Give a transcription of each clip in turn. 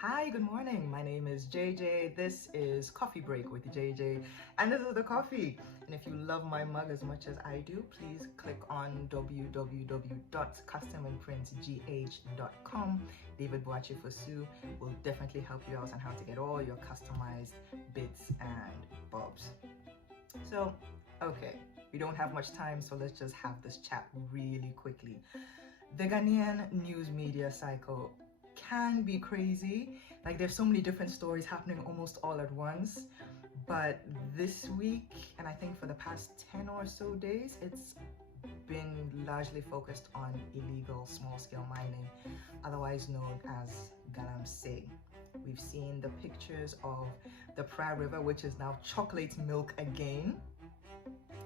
Hi, good morning. My name is JJ. This is Coffee Break with JJ, and this is the coffee. And if you love my mug as much as I do, please click on www.customandprintsgh.com. David Boachi Fosu will definitely help you out on how to get all your customized bits and bobs. So, okay, we don't have much time, so let's just have this chat really quickly. The Ghanaian news media cycle can be crazy. Like, there's so many different stories happening almost all at once. But this week, and I think for the past 10 or so days, it's been largely focused on illegal small-scale mining, otherwise known as Galamsey. We've seen the pictures of the Praia River, which is now chocolate milk again.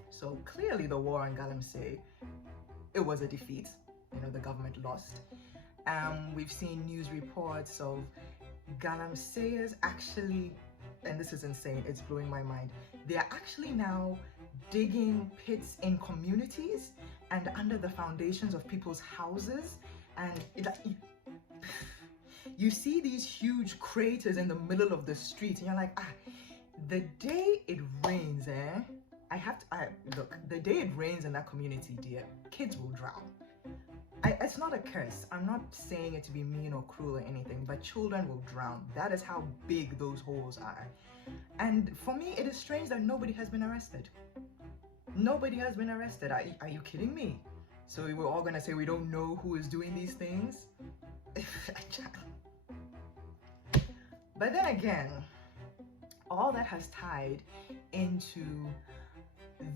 So clearly the war on Galamsey, it was a defeat. The government lost. We've seen news reports of Galamseyers actually, and this is insane, it's blowing my mind, they're actually now digging pits in communities and under the foundations of people's houses, and you see these huge craters in the middle of the street, and you're like, the day it rains, look, the day it rains in that community, dear, kids will drown. It's not a curse. I'm not saying it to be mean or cruel or anything, but children will drown. That is how big those holes are. And for me, it is strange that nobody has been arrested. Nobody has been arrested. Are you kidding me? So we're all gonna say we don't know who is doing these things? But then again, all that has tied into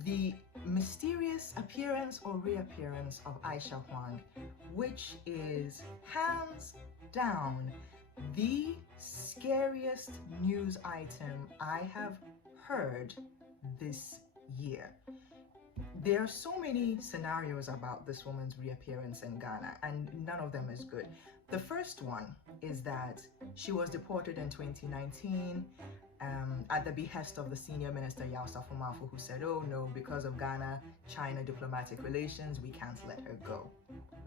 the mysterious appearance or reappearance of Aisha Huang, which is hands down the scariest news item I have heard this year. There are so many scenarios about this woman's reappearance in Ghana, and none of them is good. The first one is that she was deported in 2019 at the behest of the senior minister Yao Safumafu, who said, oh no, because of Ghana-China diplomatic relations, we can't let her go.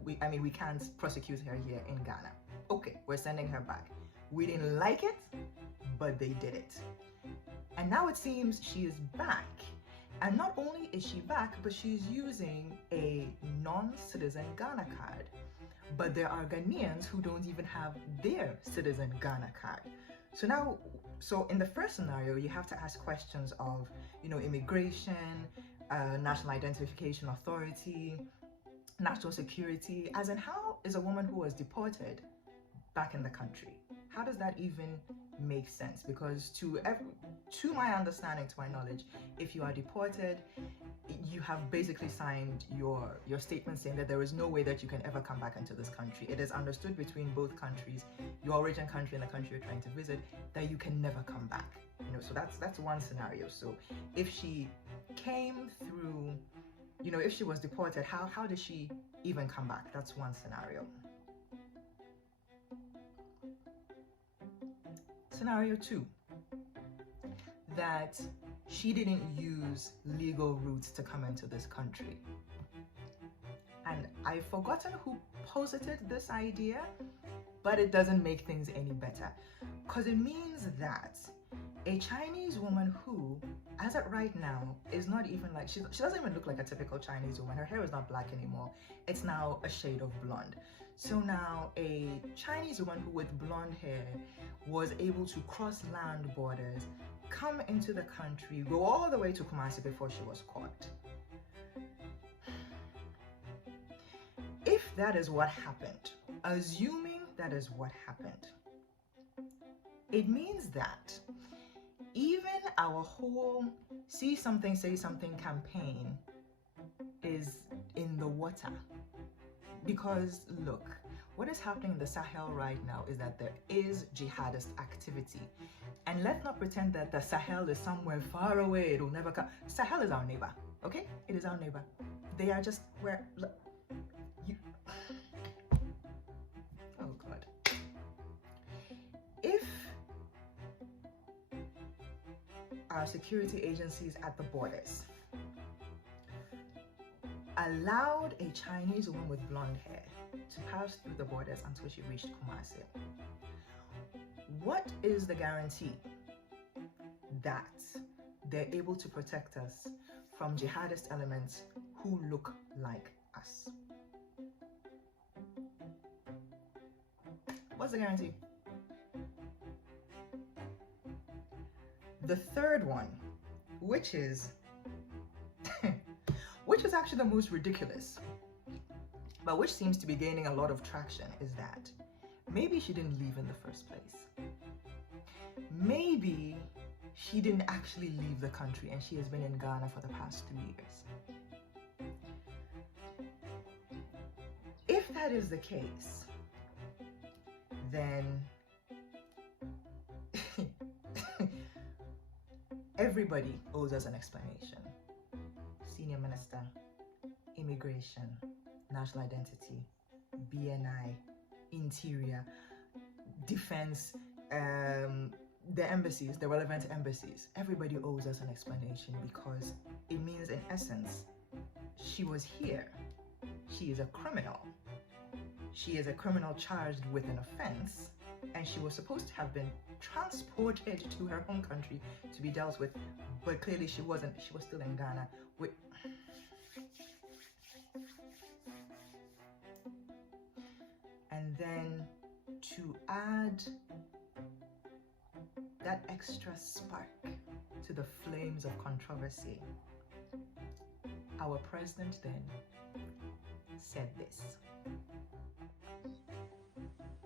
We can't prosecute her here in Ghana. Okay, we're sending her back. We didn't like it, but they did it. And now it seems she is back. And not only is she back, but she's using a non-citizen Ghana card. But there are Ghanaians who don't even have their citizen Ghana card. So in the first scenario, you have to ask questions of, immigration, national identification authority, national security, as in how is a woman who was deported back in the country? How does that even make sense? Because to my understanding, to my knowledge, if you are deported, you have basically signed your statement saying that there is no way that you can ever come back into this country. It is understood between both countries, your origin country and the country you're trying to visit, that you can never come back. So that's one scenario. So if she came through, if she was deported, how did she even come back? That's one scenario. Scenario 2, that she didn't use legal routes to come into this country. And I've forgotten who posited this idea, but it doesn't make things any better, because it means that a Chinese woman who, as of right now, is not even like, she doesn't even look like a typical Chinese woman. Her hair is not black anymore. It's now a shade of blonde. So now a Chinese woman who with blonde hair was able to cross land borders, come into the country, go all the way to Kumasi before she was caught. If that is what happened, assuming that is what happened, it means that even our whole see something, say something campaign is in the water. Because look, what is happening in the Sahel right now is that there is jihadist activity. And let's not pretend that the Sahel is somewhere far away, it will never come. Sahel is our neighbor, okay? It is our neighbor. They are just where, oh God. If our security agencies at the borders allowed a Chinese woman with blonde hair to pass through the borders until she reached Kumasi, What is the guarantee that they're able to protect us from jihadist elements who look like us? What's the guarantee? The third one, which is actually the most ridiculous, but which seems to be gaining a lot of traction, is that maybe she didn't leave in the first place. Maybe she didn't actually leave the country and she has been in Ghana for the past 3 years. If that is the case, then everybody owes us an explanation. Senior Minister, Immigration, National Identity, BNI, Interior, Defense, the embassies, the relevant embassies. Everybody owes us an explanation, because it means, in essence, she was here. She is a criminal. She is a criminal charged with an offense, and she was supposed to have been transported to her home country to be dealt with, but clearly she wasn't. She was still in Ghana. And then to add that extra spark to the flames of controversy, our president then said this.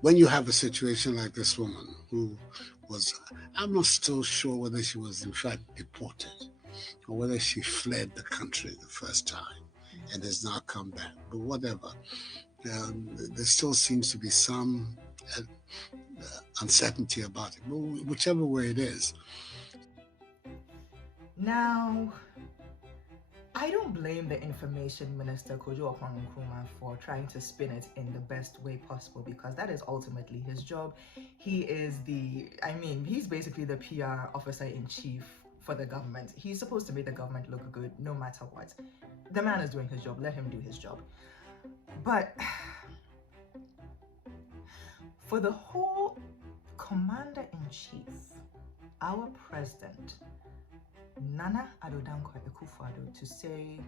When you have a situation like this woman who was, I'm not still sure whether she was in fact deported or whether she fled the country the first time and has now come back, but whatever. There still seems to be some uncertainty about it, but whichever way it is. Now, I don't blame the Information Minister, Kojo Huang, for trying to spin it in the best way possible, because that is ultimately his job. He is he's basically the PR officer in chief for the government. He's supposed to make the government look good no matter what. The man is doing his job. Let him do his job. But for the whole commander-in-chief, our president, Nana Addo Dankwa Akufo-Addo, to say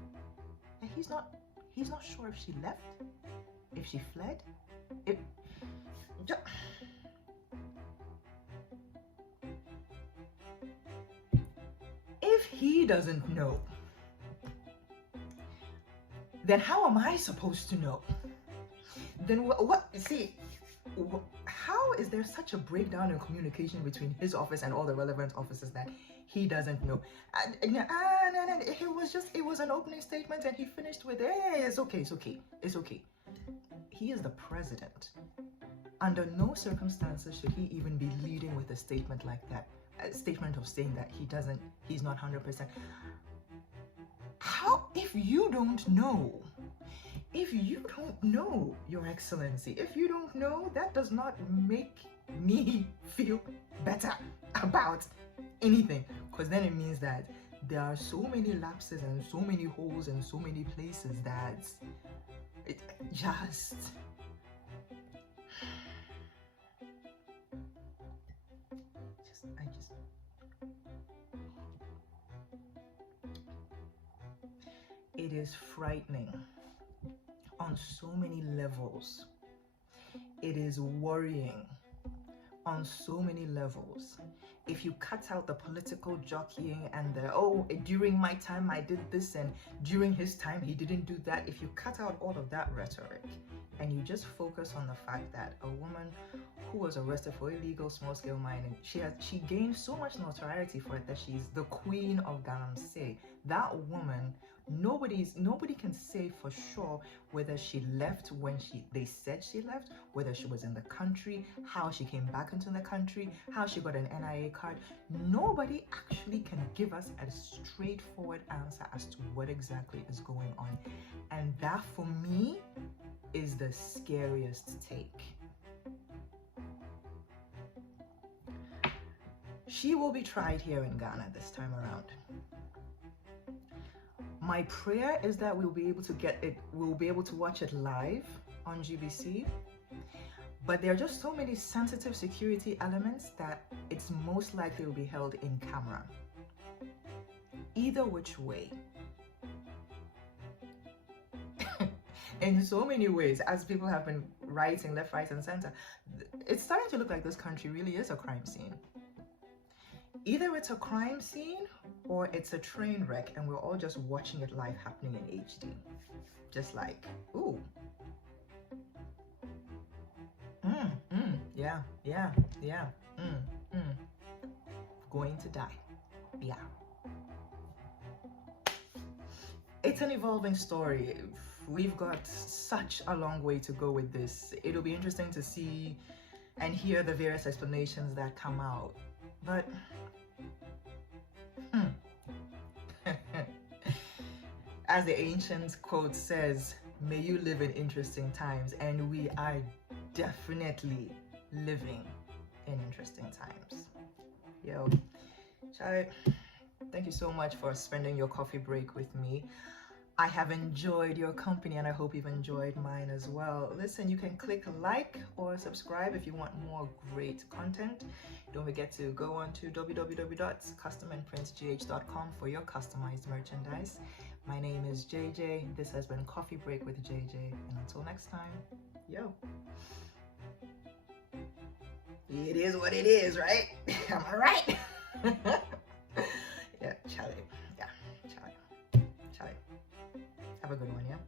that he's not sure if she left, if she fled, if he doesn't know, then how am I supposed to know? Then what? See, how is there such a breakdown in communication between his office and all the relevant offices that he doesn't know? It was an opening statement and he finished with, hey, it's okay. He is the president. Under no circumstances should he even be leading with a statement like that, a statement of saying that he's not 100%. How, if you don't know, Your Excellency, if you don't know, that does not make me feel better about anything, because then it means that there are so many lapses and so many holes and so many places that it just it is frightening on so many levels. It is worrying on so many levels. If you cut out the political jockeying and during my time I did this and during his time he didn't do that, if you cut out all of that rhetoric and you just focus on the fact that a woman who was arrested for illegal small-scale mining, she gained so much notoriety for it that she's the Queen of Galamsey. That woman, nobody can say for sure whether she left when they said she left, whether she was in the country, how she came back into the country, how she got an NIA card. Nobody actually can give us a straightforward answer as to what exactly is going on. And that, for me, is the scariest take. She will be tried here in Ghana this time around. My prayer is that we'll be able to watch it live on GBC. But there are just so many sensitive security elements that it's most likely will be held in camera. Either which way. In so many ways, as people have been writing left, right, and center, it's starting to look like this country really is a crime scene. Either it's a crime scene or it's a train wreck and we're all just watching it live happening in HD. Just like, ooh. Yeah. Going to die. Yeah. It's an evolving story. We've got such a long way to go with this. It'll be interesting to see and hear the various explanations that come out. But as the ancient quote says, may you live in interesting times, and we are definitely living in interesting times. Yo, Charlotte, thank you so much for spending your coffee break with me. I have enjoyed your company and I hope you've enjoyed mine as well. Listen, you can click like or subscribe if you want more great content. Don't forget to go on to www.customandprintsgh.com for your customized merchandise. My name is JJ. This has been Coffee Break with JJ. And until next time, yo. It is what it is, right? Am I right? Yeah, Charlie. Have a good one, yeah?